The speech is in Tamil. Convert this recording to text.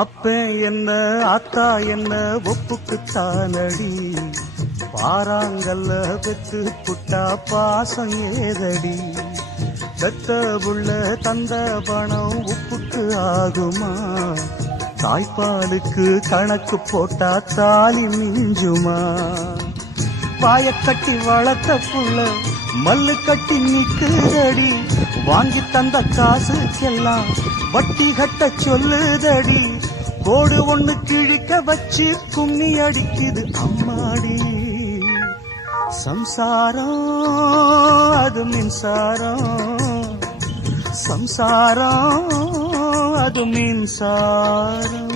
அப்பே என்ன அத்தா என்ன ஒப்புக்குத்தானடி, பாறாங்கல்ல பெத்து புட்டா பாசம் ஏதடி, பெத்த புள்ள தந்த பணம் உப்புக்கு ஆகுமா, தாய்ப்பாலுக்கு கணக்கு போட்டா தாலி மிஞ்சுமா, வாயக்கட்டி வளர்த்த புள்ள மல்லு கட்டி நிக்குதடி, வாங்கி தந்த காசுக்கெல்லாம் வட்டி கட்ட சொல்லுதடி, கோடு ஒண்ணு கிழிக்க வச்சு கும்மி அடிக்குது அம்மாடி, சம்சாரம் அது மின்சாரம், சம்சாரம் அது மின்சாரம்.